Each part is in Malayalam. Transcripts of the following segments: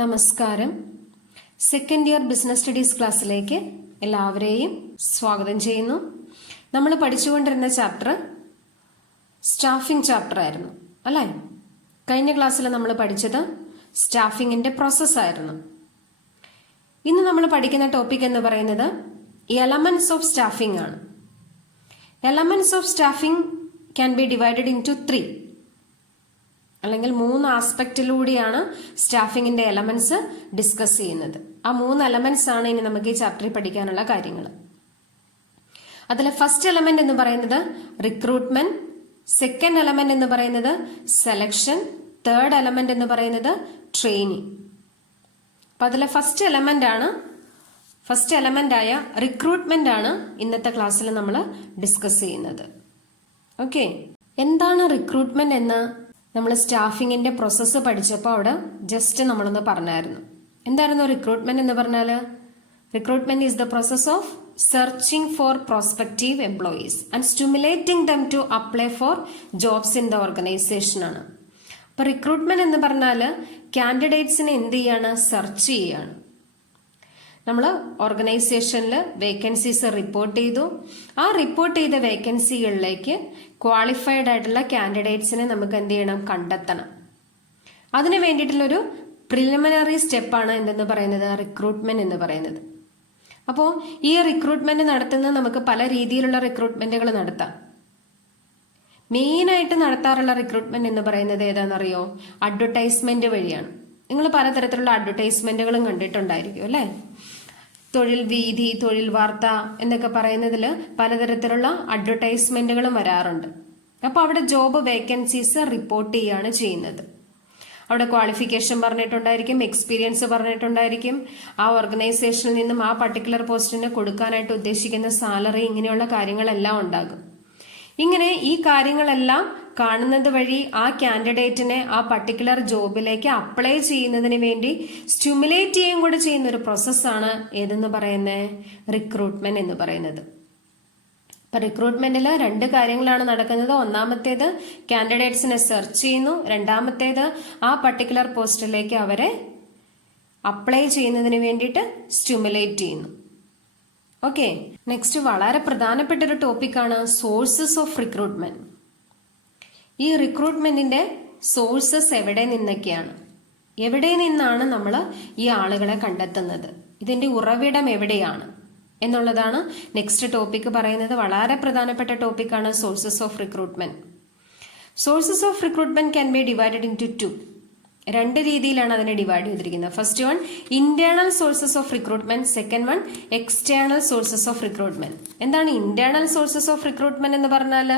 നമസ്കാരം. സെക്കൻഡ് ഇയർ ബിസിനസ് സ്റ്റഡീസ് ക്ലാസ്സിലേക്ക് എല്ലാവരെയും സ്വാഗതം ചെയ്യുന്നു. നമ്മൾ പഠിച്ചുകൊണ്ടിരുന്ന ചാപ്റ്റർ സ്റ്റാഫിംഗ് ചാപ്റ്റർ ആയിരുന്നു അല്ലേ? കഴിഞ്ഞ ക്ലാസ്സിൽ നമ്മൾ പഠിച്ചത് സ്റ്റാഫിങ്ങിന്റെ പ്രോസസ് ആയിരുന്നു. ഇന്ന് നമ്മൾ പഠിക്കുന്ന ടോപ്പിക് എന്ന് പറയുന്നത് എലമെന്റ്സ് ഓഫ് സ്റ്റാഫിംഗ് ആണ്. Elements of staffing can be divided into 3 അല്ലെങ്കിൽ 3 ആസ്പെക്റ്റിലൂടെയാണ് സ്റ്റാഫിങ്ങിന്റെ എലമെന്റ്സ് ഡിസ്കസ് ചെയ്യുന്നത്. ആ 3 എലമെന്റ്സ് ആണ് ഇനി നമുക്ക് ഈ ചാപ്റ്ററിൽ പഠിക്കാനുള്ള കാര്യങ്ങൾ. അതിലെ ഫസ്റ്റ് എലമെന്റ് എന്ന് പറയുന്നത് റിക്രൂട്ട്മെന്റ്, സെക്കൻഡ് എലമെന്റ് എന്ന് പറയുന്നത് സെലക്ഷൻ, തേർഡ് എലമെന്റ് എന്ന് പറയുന്നത് ട്രെയിനിങ്. അപ്പൊ അതിലെ ഫസ്റ്റ് എലമെന്റ് ആയ റിക്രൂട്ട്മെന്റ് ആണ് ഇന്നത്തെ ക്ലാസ്സിൽ നമ്മൾ ഡിസ്കസ് ചെയ്യുന്നത്. ഓക്കെ, എന്താണ് റിക്രൂട്ട്മെന്റ് എന്ന് നമ്മൾ സ്റ്റാഫിങ്ങിന്റെ പ്രോസസ്സ് പഠിച്ചപ്പോൾ അവിടെ ജസ്റ്റ് നമ്മളൊന്ന് പറഞ്ഞായിരുന്നു. എന്തായിരുന്നു റിക്രൂട്ട്മെന്റ് എന്ന് പറഞ്ഞാൽ? Recruitment is the process of searching for prospective employees and stimulating them to apply for jobs in the organisation ആണ്. അപ്പൊ റിക്രൂട്ട്മെന്റ് എന്ന് പറഞ്ഞാൽ കാൻഡിഡേറ്റ്സിനെ എന്ത് ചെയ്യാണ്? സെർച്ച് ചെയ്യാണ്. നമ്മൾ ഓർഗനൈസേഷനിൽ വേക്കൻസീസ് റിപ്പോർട്ട് ചെയ്തു. ആ റിപ്പോർട്ട് ചെയ്ത വേക്കൻസികളിലേക്ക് ക്വാളിഫൈഡ് ആയിട്ടുള്ള കാൻഡിഡേറ്റ്സിനെ നമുക്ക് എന്ത് ചെയ്യണം? കണ്ടെത്തണം. അതിന് വേണ്ടിയിട്ടുള്ളൊരു പ്രിലിമിനറി സ്റ്റെപ്പാണ് എന്തെന്ന് പറയുന്നത്? റിക്രൂട്ട്മെന്റ് എന്ന് പറയുന്നത്. അപ്പോൾ ഈ റിക്രൂട്ട്മെന്റ് നടത്തുന്നത് നമുക്ക് പല രീതിയിലുള്ള റിക്രൂട്ട്മെന്റുകൾ നടത്താം. മെയിനായിട്ട് നടത്താറുള്ള റിക്രൂട്ട്മെന്റ് എന്ന് പറയുന്നത് ഏതാണെന്നറിയോ? അഡ്വർടൈസ്മെന്റ് വഴിയാണ്. നിങ്ങൾ പലതരത്തിലുള്ള അഡ്വർടൈസ്മെന്റുകളും കണ്ടിട്ടുണ്ടായിരിക്കും അല്ലേ? തൊഴിൽ വീഥി, തൊഴിൽ വാർത്ത എന്നൊക്കെ പറയുന്നതിൽ പലതരത്തിലുള്ള അഡ്വർടൈസ്മെന്റുകളും വരാറുണ്ട്. അപ്പൊ അവിടെ ജോബ് വേക്കൻസീസ് റിപ്പോർട്ട് ചെയ്യുകയാണ് ചെയ്യുന്നത്. അവിടെ ക്വാളിഫിക്കേഷൻ പറഞ്ഞിട്ടുണ്ടായിരിക്കും, എക്സ്പീരിയൻസ് പറഞ്ഞിട്ടുണ്ടായിരിക്കും, ആ ഓർഗനൈസേഷനിൽ നിന്നും ആ പർട്ടിക്കുലർ പോസ്റ്റിന് കൊടുക്കാനായിട്ട് ഉദ്ദേശിക്കുന്ന സാലറി, ഇങ്ങനെയുള്ള കാര്യങ്ങളെല്ലാം ഉണ്ടാകും. ഇങ്ങനെ ഈ കാര്യങ്ങളെല്ലാം കാണുന്നത് വഴി ആ കാൻഡിഡേറ്റിനെ ആ പർട്ടിക്കുലർ ജോബിലേക്ക് അപ്ലൈ ചെയ്യുന്നതിന് വേണ്ടി സ്റ്റിമുലേറ്റ് ചെയ്യുകയും കൂടെ ചെയ്യുന്ന ഒരു പ്രോസസ്സാണ് ഏതെന്ന് പറയുന്നത്? റിക്രൂട്ട്മെന്റ് എന്ന് പറയുന്നത്. ഇപ്പൊ റിക്രൂട്ട്മെന്റിൽ 2 കാര്യങ്ങളാണ് നടക്കുന്നത്. ഒന്നാമത്തേത് കാൻഡിഡേറ്റ്സിനെ സെർച്ച് ചെയ്യുന്നു, രണ്ടാമത്തേത് ആ പർട്ടിക്കുലർ പോസ്റ്റിലേക്ക് അവരെ അപ്ലൈ ചെയ്യുന്നതിന് വേണ്ടിയിട്ട് സ്റ്റിമുലേറ്റ് ചെയ്യുന്നു. ഓക്കെ, നെക്സ്റ്റ് വളരെ പ്രധാനപ്പെട്ട ഒരു ടോപ്പിക്കാണ് സോഴ്സസ് ഓഫ് റിക്രൂട്ട്മെന്റ്. ഈ റിക്രൂട്ട്മെന്റിന്റെ സോഴ്സസ് എവിടെ നിന്നാണ് നമ്മൾ ഈ ആളുകളെ കണ്ടെത്തുന്നത്, ഇതിന്റെ ഉറവിടം എവിടെയാണ് എന്നുള്ളതാണ് നെക്സ്റ്റ് ടോപ്പിക് പറയുന്നത്. വളരെ പ്രധാനപ്പെട്ട ടോപ്പിക്കാണ് sources of recruitment. Sources of recruitment can be divided into 2 രീതിയിലാണ് അതിനെ ഡിവൈഡ് ചെയ്തിരിക്കുന്നത്. First one internal sources of recruitment, second one external sources of recruitment. എന്താണ് ഇന്റേണൽ സോഴ്സസ് ഓഫ് റിക്രൂട്ട്മെന്റ് എന്ന് പറഞ്ഞാൽ?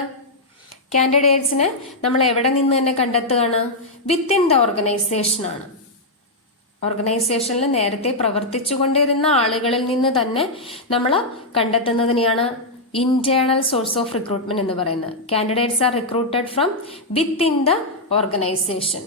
കാൻഡിഡേറ്റ്സിനെ നമ്മൾ എവിടെ നിന്ന് തന്നെ കണ്ടെത്തുകയാണ്? വിത്തിൻ ദ ഓർഗനൈസേഷൻ ആണ്. ഓർഗനൈസേഷനിൽ നേരത്തെ പ്രവർത്തിച്ചുകൊണ്ടിരുന്ന ആളുകളിൽ നിന്ന് തന്നെ നമ്മൾ കണ്ടെത്തുന്നതിനെയാണ് ഇന്റേണൽ സോഴ്സ് ഓഫ് റിക്രൂട്ട്മെന്റ് എന്ന് പറയുന്നത്. Candidates are recruited from within the organisation.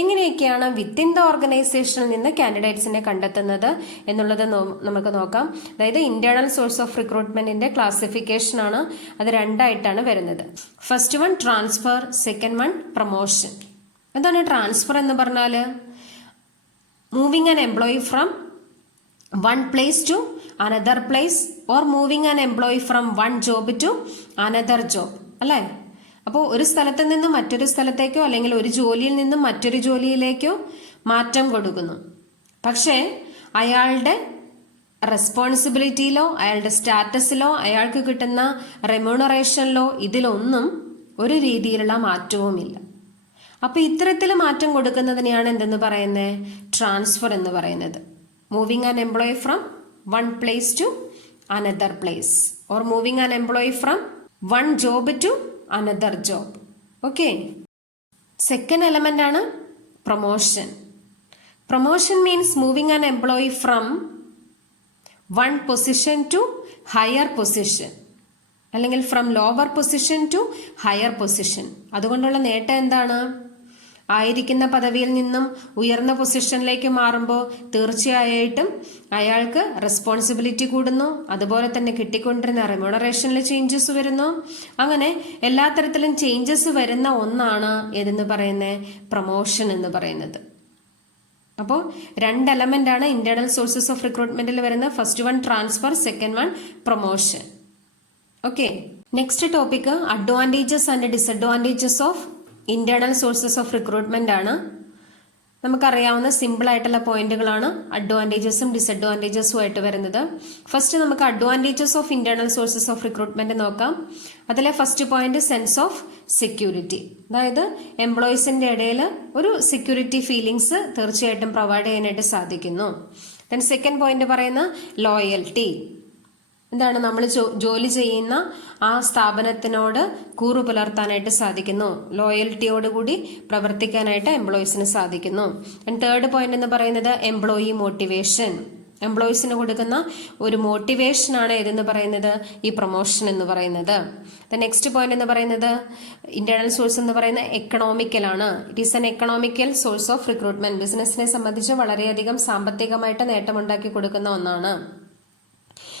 എങ്ങനെയൊക്കെയാണ് വിത്തിൻ ദ ഓർഗനൈസേഷനിൽ നിന്ന് കാൻഡിഡേറ്റ്സിനെ കണ്ടെത്തുന്നത് എന്നുള്ളത് നമുക്ക് നോക്കാം. അതായത് ഇന്റേണൽ സോഴ്സ് ഓഫ് റിക്രൂട്ട്മെന്റിന്റെ ക്ലാസിഫിക്കേഷൻ ആണ്. അത് 2 ആയിട്ടാണ് വരുന്നത്. First one transfer, second one promotion. എന്താണ് ട്രാൻസ്ഫർ എന്ന് പറഞ്ഞാൽ? Moving an employee from one place to another place or moving an employee from one job to another job അല്ലേ? അപ്പോൾ ഒരു സ്ഥലത്ത് നിന്നും മറ്റൊരു സ്ഥലത്തേക്കോ അല്ലെങ്കിൽ ഒരു ജോലിയിൽ നിന്നും മറ്റൊരു ജോലിയിലേക്കോ മാറ്റം കൊടുക്കുന്നു. പക്ഷേ അയാളുടെ റെസ്പോൺസിബിലിറ്റിയിലോ അയാളുടെ സ്റ്റാറ്റസിലോ അയാൾക്ക് കിട്ടുന്ന റെമ്യൂണറേഷനിലോ ഇതിലൊന്നും ഒരു രീതിയിലുള്ള മാറ്റവുമില്ല. അപ്പൊ ഇത്തരത്തിൽ മാറ്റം കൊടുക്കുന്നതിനെയാണ് എന്തെന്ന് പറയുന്നത്? ട്രാൻസ്ഫർ എന്ന് പറയുന്നത്. Moving an employee from one place to another place or moving an employee from one job to another job. Okay, second element ആണ് promotion. Promotion means moving an employee from one position to higher position അല്ലെങ്കിൽ from lower position to higher position. അതുകൊണ്ടുള്ള നേട്ടം എന്താണ്? ആയിരിക്കുന്ന പദവിയിൽ നിന്നും ഉയർന്ന പൊസിഷനിലേക്ക് മാറുമ്പോൾ തീർച്ചയായിട്ടും അയാൾക്ക് റെസ്പോൺസിബിലിറ്റി കൂടുന്നു, അതുപോലെ തന്നെ കിട്ടിക്കൊണ്ടിരുന്ന റെമ്യൂണറേഷനിൽ ചേഞ്ചസ് വരുന്നു. അങ്ങനെ എല്ലാ തരത്തിലും ചേഞ്ചസ് വരുന്ന ഒന്നാണ് ഏതെന്ന് പറയുന്നത്? പ്രൊമോഷൻ എന്ന് പറയുന്നത്. അപ്പോൾ 2 എലമെന്റ് ആണ് ഇന്റേണൽ സോഴ്സസ് ഓഫ് റിക്രൂട്ട്മെന്റിൽ വരുന്നത്. First one transfer, second one promotion. Okay, next topic advantages and disadvantages of internal sources of recruitment ആണ്. നമുക്കറിയാവുന്ന സിമ്പിൾ ആയിട്ടുള്ള പോയിന്റുകളാണ് അഡ്വാൻറ്റേജസും ഡിസഡ്വാൻറ്റേജസും ആയിട്ട് വരുന്നത്. ഫസ്റ്റ് നമുക്ക് advantages of internal sources of recruitment നോക്കാം. അതിലെ first point sense of security, അതായത് എംപ്ലോയീസിന്റെ ഇടയിൽ ഒരു സെക്യൂരിറ്റി ഫീലിങ്സ് തീർച്ചയായിട്ടും പ്രൊവൈഡ് ചെയ്യാനായിട്ട് സാധിക്കുന്നു. ദെൻ സെക്കൻഡ് പോയിന്റ് പറയുന്ന ലോയൽറ്റി, എന്താണ്, നമ്മൾ ജോലി ചെയ്യുന്ന ആ സ്ഥാപനത്തിനോട് കൂറു പുലർത്താനായിട്ട് സാധിക്കുന്നു, ലോയൽറ്റിയോടുകൂടി പ്രവർത്തിക്കാനായിട്ട് എംപ്ലോയീസിന് സാധിക്കുന്നു. തേർഡ് പോയിന്റ് എന്ന് പറയുന്നത് എംപ്ലോയി മോട്ടിവേഷൻ, എംപ്ലോയീസിന് കൊടുക്കുന്ന ഒരു മോട്ടിവേഷനാണ് ഇതെന്ന് പറയുന്നത് ഈ പ്രൊമോഷൻ എന്ന് പറയുന്നത്. നെക്സ്റ്റ് പോയിന്റ് എന്ന് പറയുന്നത് ഇന്റേണൽ സോഴ്സ് എന്ന് പറയുന്നത് എക്കണോമിക്കലാണ്. It is an economical source of recruitment. ബിസിനസിനെ സംബന്ധിച്ച് വളരെയധികം സാമ്പത്തികമായിട്ട് നേട്ടമുണ്ടാക്കി കൊടുക്കുന്ന ഒന്നാണ്.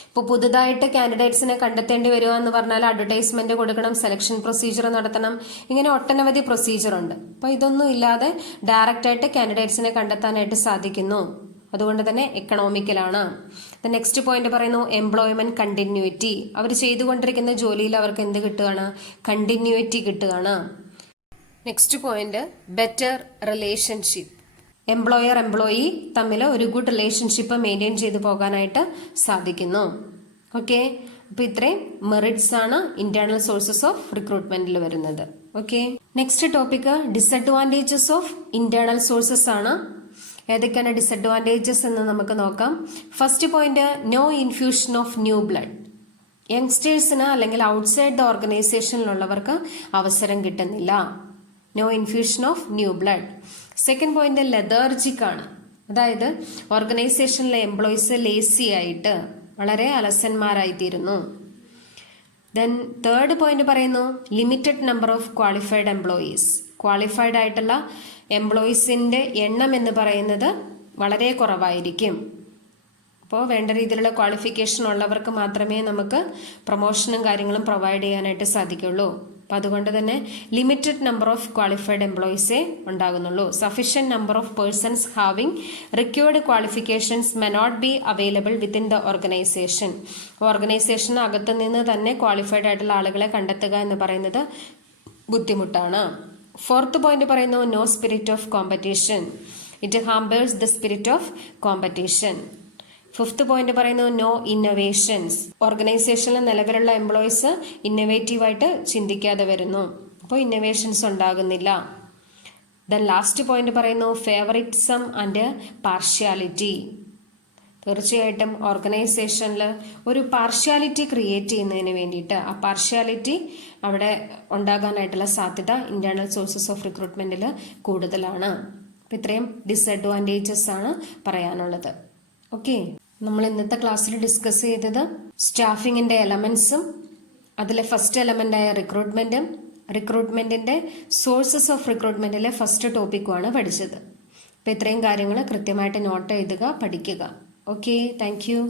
ഇപ്പോൾ പുതുതായിട്ട് കാൻഡിഡേറ്റ്സിനെ കണ്ടെത്തേണ്ടി വരിക എന്ന് പറഞ്ഞാൽ അഡ്വർടൈസ്മെന്റ് കൊടുക്കണം, സെലക്ഷൻ പ്രൊസീജിയർ നടത്തണം, ഇങ്ങനെ ഒട്ടനവധി പ്രൊസീജിയർ ഉണ്ട്. അപ്പോൾ ഇതൊന്നും ഇല്ലാതെ ഡയറക്റ്റ് ആയിട്ട് കാൻഡിഡേറ്റ്സിനെ കണ്ടെത്താനായിട്ട് സാധിക്കുന്നു. അതുകൊണ്ട് തന്നെ എക്കണോമിക്കലാണ്. നെക്സ്റ്റ് പോയിന്റ് പറയുന്നു എംപ്ലോയ്മെന്റ് കണ്ടിന്യൂറ്റി. അവർ ചെയ്തുകൊണ്ടിരിക്കുന്ന ജോലിയിൽ അവർക്ക് എന്ത് കിട്ടുകയാണ്? കണ്ടിന്യൂറ്റി കിട്ടുകയാണ്. Next point better relationship. Employer employee തമ്മിൽ ഒരു ഗുഡ് റിലേഷൻഷിപ്പ് മെയിൻറ്റെയിൻ ചെയ്തു പോകാനായിട്ട് സാധിക്കുന്നു. ഓക്കെ, അപ്പോൾ ഇത്രയും മെറിറ്റ്സ് ആണ് ഇന്റേണൽ സോഴ്സസ് ഓഫ് റിക്രൂട്ട്മെന്റിൽ വരുന്നത്. Okay, next topic disadvantages of internal sources ആണ്. ഏതൊക്കെയാണ് ഡിസഡ്വാൻറ്റേജസ് എന്ന് നമുക്ക് നോക്കാം. First point no infusion of new blood. യങ്സ്റ്റേഴ്സിന് അല്ലെങ്കിൽ ഔട്ട്സൈഡ് ദ ഓർഗനൈസേഷനിലുള്ളവർക്ക് അവസരം കിട്ടുന്നില്ല. No infusion of new blood. Second point lethargic ആണ്, അതായത് ഓർഗനൈസേഷനിലെ എംപ്ലോയീസ് ലേസി ആയിട്ട് വളരെ അലസന്മാരായിത്തീരുന്നു. ദെൻ തേർഡ് പോയിന്റ് പറയുന്നു limited number of qualified employees. Qualified ആയിട്ടുള്ള എംപ്ലോയീസിന്റെ എണ്ണം എന്ന് പറയുന്നത് വളരെ കുറവായിരിക്കും. അപ്പോൾ വേണ്ട രീതിയിലുള്ള ക്വാളിഫിക്കേഷൻ ഉള്ളവർക്ക് മാത്രമേ നമുക്ക് പ്രൊമോഷനും കാര്യങ്ങളും പ്രൊവൈഡ് ചെയ്യാനായിട്ട് സാധിക്കുള്ളൂ. അപ്പം അതുകൊണ്ട് തന്നെ ലിമിറ്റഡ് നമ്പർ ഓഫ് ക്വാളിഫൈഡ് എംപ്ലോയീസേ ഉണ്ടാകുന്നുള്ളൂ. Sufficient number of persons having required qualifications may not be available within the organisation. ഓർഗനൈസേഷന് അകത്ത് നിന്ന് തന്നെ ക്വാളിഫൈഡ് ആയിട്ടുള്ള ആളുകളെ കണ്ടെത്തുക എന്ന് പറയുന്നത് ബുദ്ധിമുട്ടാണ്. ഫോർത്ത് പോയിന്റ് പറയുന്നു no spirit of competition. It hampers the spirit of competition. Fifth point പറയുന്നു നോ ഇന്നോവേഷൻസ്. ഓർഗനൈസേഷനിൽ നിലവിലുള്ള എംപ്ലോയീസ് ഇന്നോവേറ്റീവായിട്ട് ചിന്തിക്കാതെ വരുന്നു, അപ്പോൾ ഇന്നോവേഷൻസ് ഉണ്ടാകുന്നില്ല. ദെൻ ലാസ്റ്റ് പോയിന്റ് പറയുന്നു ഫേവറിറ്റിസം ആൻഡ് പാർഷ്യാലിറ്റി. തീർച്ചയായിട്ടും ഓർഗനൈസേഷനിൽ ഒരു പാർഷ്യാലിറ്റി ക്രിയേറ്റ് ചെയ്യുന്നതിന് വേണ്ടിയിട്ട് ആ പാർഷ്യാലിറ്റി അവിടെ ഉണ്ടാകാനായിട്ടുള്ള സാധ്യത ഇന്റേണൽ സോഴ്സസ് ഓഫ് റിക്രൂട്ട്മെന്റിൽ കൂടുതലാണ്. അപ്പം ഇത്രയും ഡിസഡ്വാൻറ്റേജസ് ആണ് പറയാനുള്ളത്. ഓക്കെ, നമ്മൾ ഇന്നത്തെ ക്ലാസ്സിൽ ഡിസ്കസ് ചെയ്തത് സ്റ്റാഫിങ്ങിന്റെ എലമെന്റ്സും അതിലെ ഫസ്റ്റ് എലമെന്റായ റിക്രൂട്ട്മെന്റും റിക്രൂട്ട്മെന്റിന്റെ സോഴ്സസ് ഓഫ് റിക്രൂട്ട്മെന്റിലെ ഫസ്റ്റ് ടോപ്പിക്കുമാണ് പഠിച്ചത്. അപ്പം ഇത്രയും കാര്യങ്ങൾ കൃത്യമായിട്ട് നോട്ട് എഴുതുക, പഠിക്കുക. Okay, thank you.